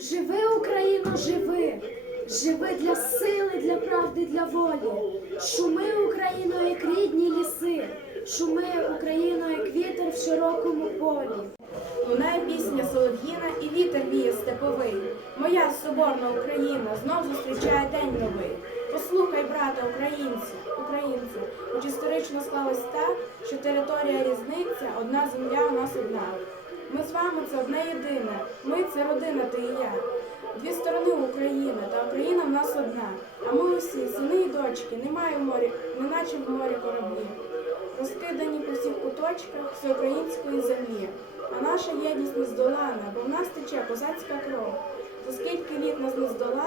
Живи, Україно, живи, живи для сили, для правди, для волі. Шуми, Україно, як рідні ліси, шуми, Україно, як вітер в широкому полі. Лунає пісня солов'їна і вітер віє степовий. Моя соборна Україна знов зустрічає день новий. Послухай, брата, українці, українці, хоч історично склалось так, що територія різниця, одна земля у нас одна. Ми з вами це одне єдине. Ми це родина, ти і я. Дві сторони України, та Україна в нас одна. А ми усі, сини і дочки, немає в морі, неначе в морі кораблі розкидані по всіх куточках всеукраїнської землі. А наша єдність не здолана, бо в нас тече козацька кров. За скільки літ нас не здолали,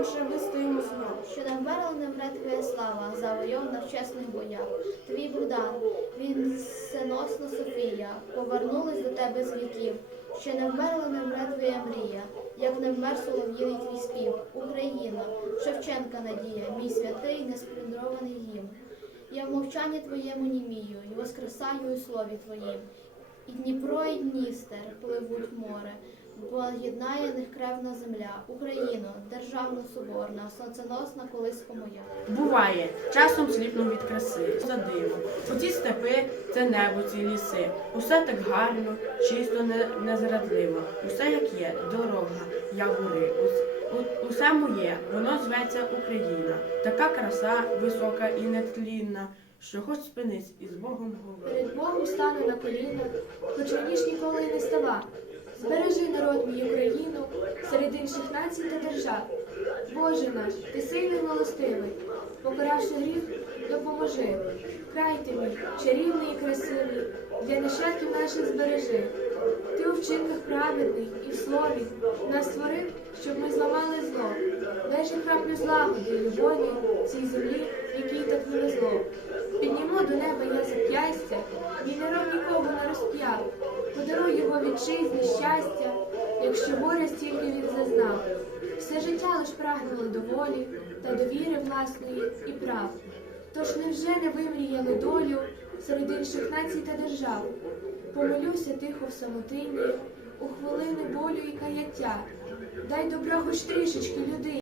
отже вистоїмо знов. Що не вмерла не твоя слава, завойована в чесних боях. Твій Богдан, він сеносна Софія, повернулись до тебе з віків. Що не вмерла не твоя мрія, як не вмер солов'їний твій спів. Україна, Шевченка надія, мій святий несплюндрований гімн. Я в мовчанні твоєму німію, і воскресаю у слові твоїм. І Дніпро, і Дністер пливуть море, бо єднає них кревна земля, Україно, державна соборна, сонценосна колиска моя. Буває, часом сліпну від краси, за диво. Оці степи це небо, ці ліси. Усе так гарно, чисто, не, незрадливо. Усе як є, дорога, явори. Ус- у- Усе моє, воно зветься Україна. Така краса висока і нетлінна, що хоч спинись і з Богом говори. Перед Богом стану на коліна, хоч раніш ніколи не става. Збережи народ мій Україну серед інших націй та держав. Боже наш, ти сильний милостивий, покаравши гріх, допоможи. Край ти мій, чарівний і красивий, для нащадків наших збережи. Ти у вчинках праведний і в слові нас створив, щоб ми зламали зло. Дай же краплю злагоди, любові цій землі, якій так повезло. Щастя, якщо горя стільки він зазнав. Все життя лиш прагнули до волі та до віри власної і прав. Тож невже не вимріяли долю серед інших націй та держав? Помолюся тихо в самотині, у хвилини болю і каяття. Дай добра хоч трішечки людей.